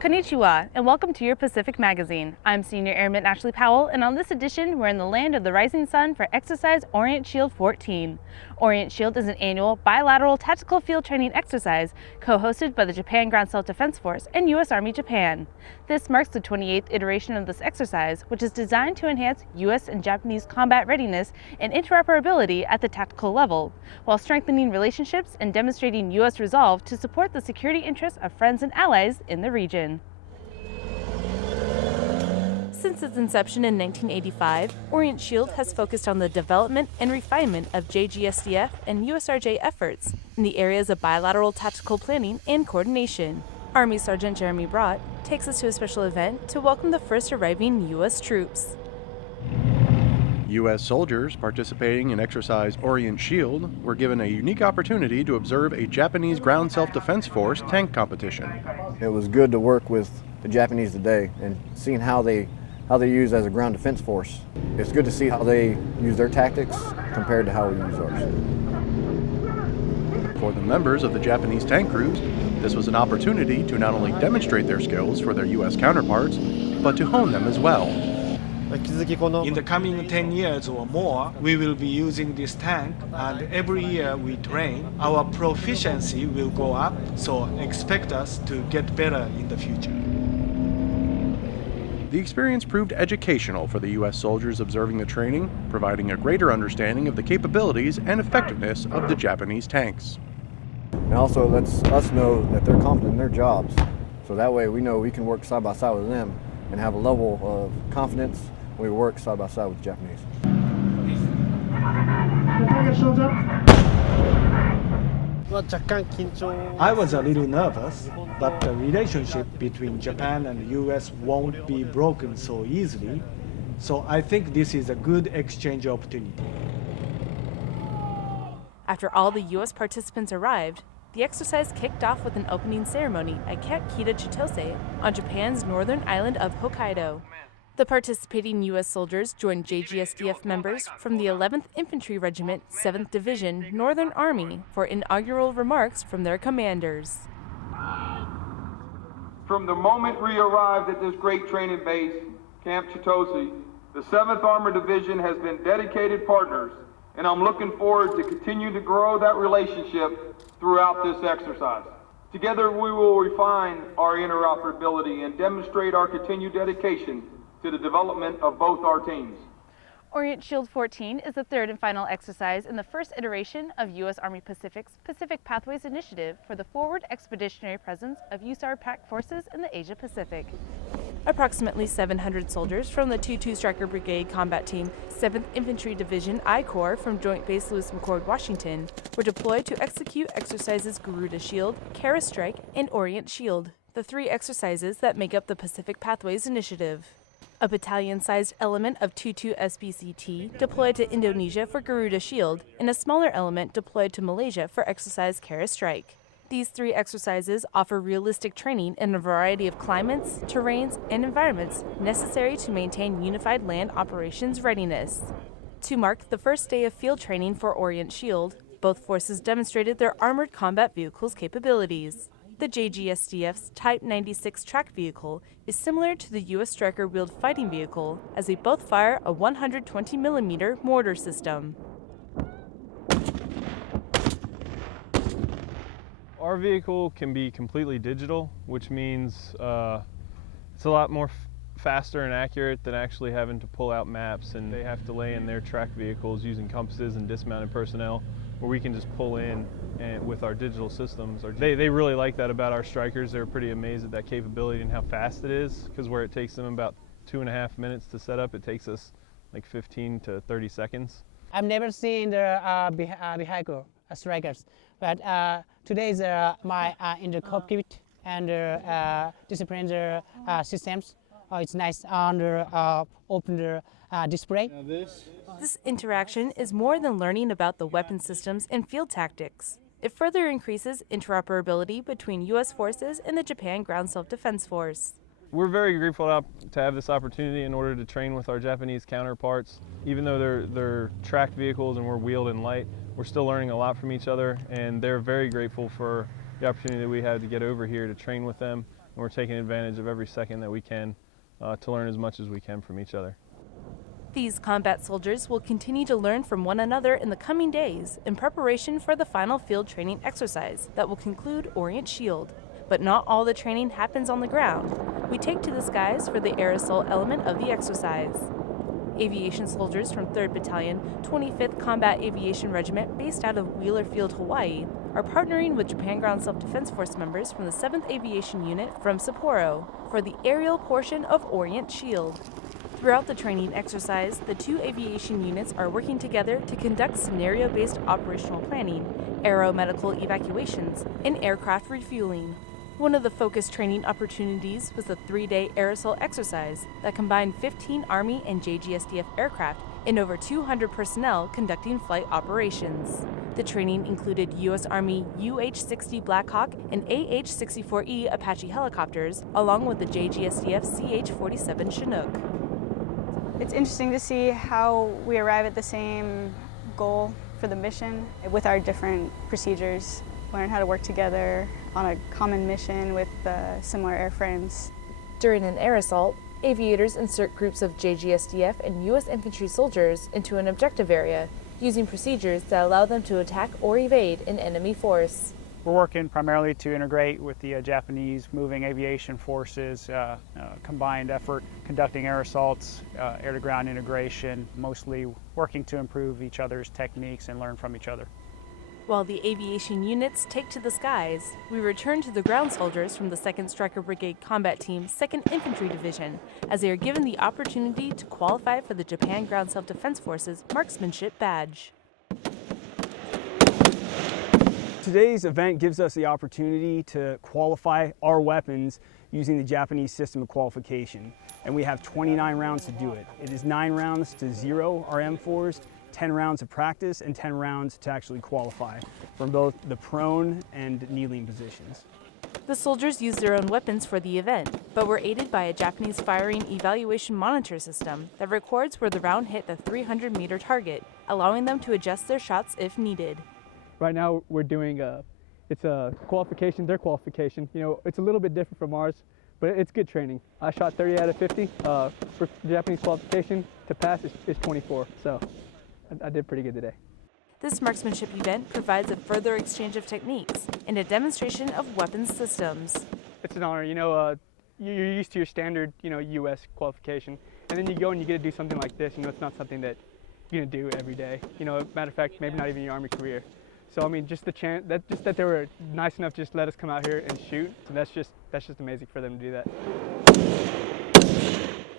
Konnichiwa, and welcome to your Pacific Magazine. I'm Senior Airman Ashley Powell, and on this edition, we're in the land of the rising sun for exercise Orient Shield 14. Orient Shield is an annual bilateral tactical field training exercise co-hosted by the Japan Ground Self-Defense Force and U.S. Army Japan. This marks the 28th iteration of this exercise, which is designed to enhance U.S. and Japanese combat readiness and interoperability at the tactical level, while strengthening relationships and demonstrating U.S. resolve to support the security interests of friends and allies in the region. Since its inception in 1985, Orient Shield has focused on the development and refinement of JGSDF and USRJ efforts in the areas of bilateral tactical planning and coordination. Army Sergeant Jeremy Brott takes us to a special event to welcome the first arriving U.S. troops. U.S. soldiers participating in exercise Orient Shield were given a unique opportunity to observe a Japanese Ground Self-Defense Force tank competition. It was good to work with the Japanese today and seeing how they use as a ground defense force. It's good to see how they use their tactics compared to how we use ours. For the members of the Japanese tank crews, this was an opportunity to not only demonstrate their skills for their U.S. counterparts, but to hone them as well. In the coming 10 years or more, we will be using this tank, and every year we train, our proficiency will go up, so expect us to get better in the future. The experience proved educational for the U.S. soldiers observing the training, providing a greater understanding of the capabilities and effectiveness of the Japanese tanks. And also lets us know that they're competent in their jobs, so that way we know we can work side by side with them and have a level of confidence when we work side by side with the Japanese. I was a little nervous, but the relationship between Japan and the US won't be broken so easily, so I think this is a good exchange opportunity. After all the U.S. participants arrived, the exercise kicked off with an opening ceremony at Camp Kita Chitose on Japan's northern island of Hokkaido. The participating U.S. soldiers joined JGSDF members from the 11th Infantry Regiment, 7th Division, Northern Army for inaugural remarks from their commanders. From the moment we arrived at this great training base, Camp Chitose, the 7th Armored Division has been dedicated partners, and I'm looking forward to continue to grow that relationship throughout this exercise. Together we will refine our interoperability and demonstrate our continued dedication to the development of both our teams. Orient Shield 14 is the third and final exercise in the first iteration of U.S. Army Pacific's Pacific Pathways Initiative for the forward expeditionary presence of USAR-PAC forces in the Asia-Pacific. Approximately 700 soldiers from the 2-2 Striker Brigade Combat Team, 7th Infantry Division I Corps from Joint Base Lewis-McChord, Washington, were deployed to execute exercises Garuda Shield, Kara Strike, and Orient Shield, the three exercises that make up the Pacific Pathways Initiative. A battalion-sized element of 2-2 SBCT deployed to Indonesia for Garuda Shield, and a smaller element deployed to Malaysia for exercise Kara Strike. These three exercises offer realistic training in a variety of climates, terrains, and environments necessary to maintain unified land operations readiness. To mark the first day of field training for Orient Shield, both forces demonstrated their armored combat vehicles' capabilities. The JGSDF's Type 96 track vehicle is similar to the U.S. Stryker-wheeled fighting vehicle, as they both fire a 120mm mortar system. Our vehicle can be completely digital, which means it's a lot more faster and accurate than actually having to pull out maps, and they have to lay in their track vehicles using compasses and dismounted personnel, where we can just pull in and with our digital systems. They really like that about our Strykers. They're pretty amazed at that capability and how fast it is, because where it takes them about 2.5 minutes to set up, it takes us like 15 to 30 seconds. I've never seen the vehicle Strykers, but today is my in the cockpit and discipline systems. It's nice on the open display. This interaction is more than learning about the weapon systems and field tactics. It further increases interoperability between U.S. forces and the Japan Ground Self-Defense Force. We're very grateful to have this opportunity in order to train with our Japanese counterparts. Even though they're tracked vehicles and we're wheeled and light, we're still learning a lot from each other, and they're very grateful for the opportunity that we had to get over here to train with them. we're taking advantage of every second that we can to learn as much as we can from each other. These combat soldiers will continue to learn from one another in the coming days in preparation for the final field training exercise that will conclude Orient Shield. But not all the training happens on the ground. We take to the skies for the air assault element of the exercise. Aviation soldiers from 3rd Battalion, 25th Combat Aviation Regiment based out of Wheeler Field, Hawaii, are partnering with Japan Ground Self-Defense Force members from the 7th Aviation Unit from Sapporo for the aerial portion of Orient Shield. Throughout the training exercise, the two aviation units are working together to conduct scenario-based operational planning, aeromedical evacuations, and aircraft refueling. One of the focused training opportunities was the 3-day air assault exercise that combined 15 Army and JGSDF aircraft and over 200 personnel conducting flight operations. The training included U.S. Army UH-60 Black Hawk and AH-64E Apache helicopters, along with the JGSDF CH-47 Chinook. It's interesting to see how we arrive at the same goal for the mission with our different procedures, learn how to work together on a common mission with similar airframes. During an air assault, aviators insert groups of JGSDF and U.S. infantry soldiers into an objective area, using procedures that allow them to attack or evade an enemy force. We're working primarily to integrate with the Japanese moving aviation forces, combined effort, conducting air assaults, air-to-ground integration, mostly working to improve each other's techniques and learn from each other. While the aviation units take to the skies, we return to the ground soldiers from the 2nd Stryker Brigade Combat Team's 2nd Infantry Division, as they are given the opportunity to qualify for the Japan Ground Self-Defense Force's Marksmanship Badge. Today's event gives us the opportunity to qualify our weapons using the Japanese system of qualification, and we have 29 rounds to do it. It is 9 rounds to zero our M4s, 10 rounds of practice, and 10 rounds to actually qualify from both the prone and kneeling positions. The soldiers used their own weapons for the event, but were aided by a Japanese firing evaluation monitor system that records where the round hit the 300-meter target, allowing them to adjust their shots if needed. Right now we're doing it's a qualification, their qualification. You know, it's a little bit different from ours, but it's good training. I shot 30 out of 50. For Japanese qualification, to pass is 24, so I did pretty good today. This marksmanship event provides a further exchange of techniques and a demonstration of weapons systems. It's an honor, you know, you're used to your standard, you know, U.S. qualification, and then you go and you get to do something like this. You know, it's not something that you're gonna do every day. You know, matter of fact, maybe not even your Army career. So I mean, just the chance that they were nice enough to just let us come out here and shoot. So that's just amazing for them to do that.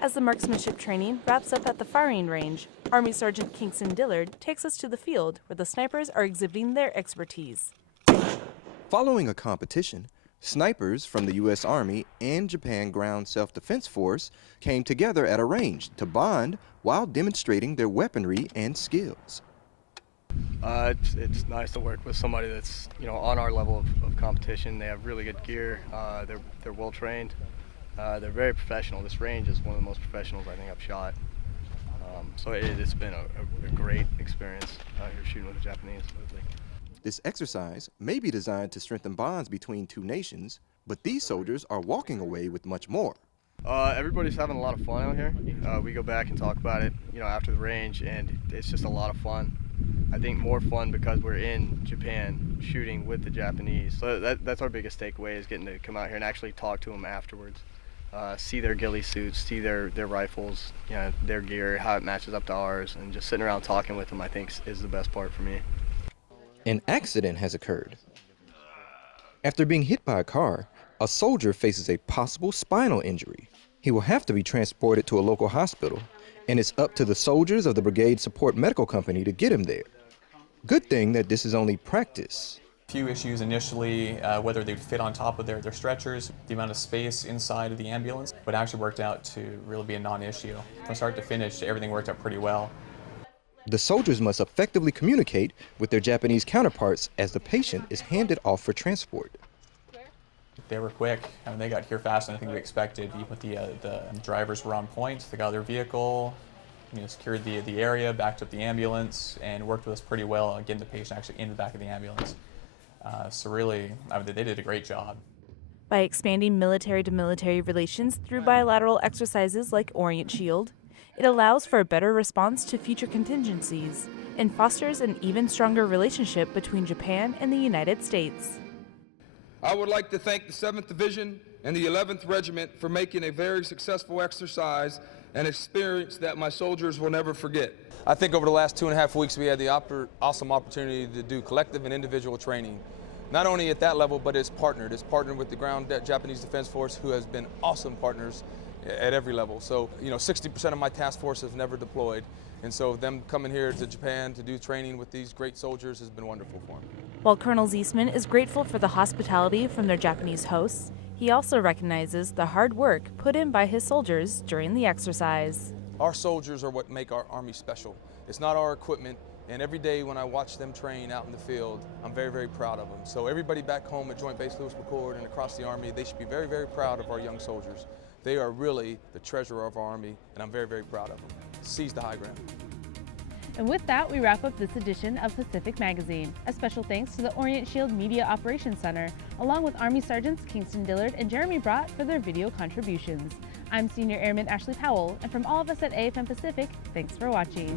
As the marksmanship training wraps up at the firing range, Army Sergeant Kingston Dillard takes us to the field where the snipers are exhibiting their expertise. Following a competition, snipers from the U.S. Army and Japan Ground Self-Defense Force came together at a range to bond while demonstrating their weaponry and skills. It's nice to work with somebody that's, you know, on our level of competition. They have really good gear. They're well trained. They're very professional. This range is one of the most professionals I think I've shot. So it's been a great experience here shooting with the Japanese. This exercise may be designed to strengthen bonds between two nations, but these soldiers are walking away with much more. Everybody's having a lot of fun out here. We go back and talk about it, you know, after the range, and it's just a lot of fun. I think more fun because we're in Japan shooting with the Japanese. So that's our biggest takeaway, is getting to come out here and actually talk to them afterwards. See their ghillie suits, see their rifles, you know, their gear, how it matches up to ours, and just sitting around talking with them, I think, is the best part for me. An accident has occurred. After being hit by a car, a soldier faces a possible spinal injury. He will have to be transported to a local hospital, and it's up to the soldiers of the Brigade Support Medical Company to get him there. Good thing that this is only practice. Few issues initially, whether they would fit on top of their stretchers, the amount of space inside of the ambulance, but actually worked out to really be a non-issue. From start to finish, everything worked out pretty well. The soldiers must effectively communicate with their Japanese counterparts as the patient is handed off for transport. They were quick. I mean, they got here faster than I think we expected. Even with the drivers were on point. They got their vehicle, you know, secured the area, backed up the ambulance, and worked with us pretty well on getting the patient actually in the back of the ambulance. So really, I mean, they did a great job. By expanding military-to-military relations through bilateral exercises like Orient Shield, it allows for a better response to future contingencies and fosters an even stronger relationship between Japan and the United States. I would like to thank the 7th Division and the 11th Regiment for making a very successful exercise, an experience that my soldiers will never forget. I think over the last 2.5 weeks we had the awesome opportunity to do collective and individual training. Not only at that level, but it's partnered with the ground Japanese Defense Force, who has been awesome partners at every level. So, 60% of my task force has never deployed. And so them coming here to Japan to do training with these great soldiers has been wonderful for them. While Colonel Ziesman is grateful for the hospitality from their Japanese hosts, he also recognizes the hard work put in by his soldiers during the exercise. Our soldiers are what make our Army special. It's not our equipment, and every day when I watch them train out in the field, I'm very, very proud of them. So everybody back home at Joint Base Lewis-McChord and across the Army, they should be very, very proud of our young soldiers. They are really the treasure of our Army, and I'm very, very proud of them. Seize the high ground. And with that, we wrap up this edition of Pacific Magazine. A special thanks to the Orient Shield Media Operations Center, along with Army Sergeants Kingston Dillard and Jeremy Brott for their video contributions. I'm Senior Airman Ashley Powell, and from all of us at AFM Pacific, thanks for watching.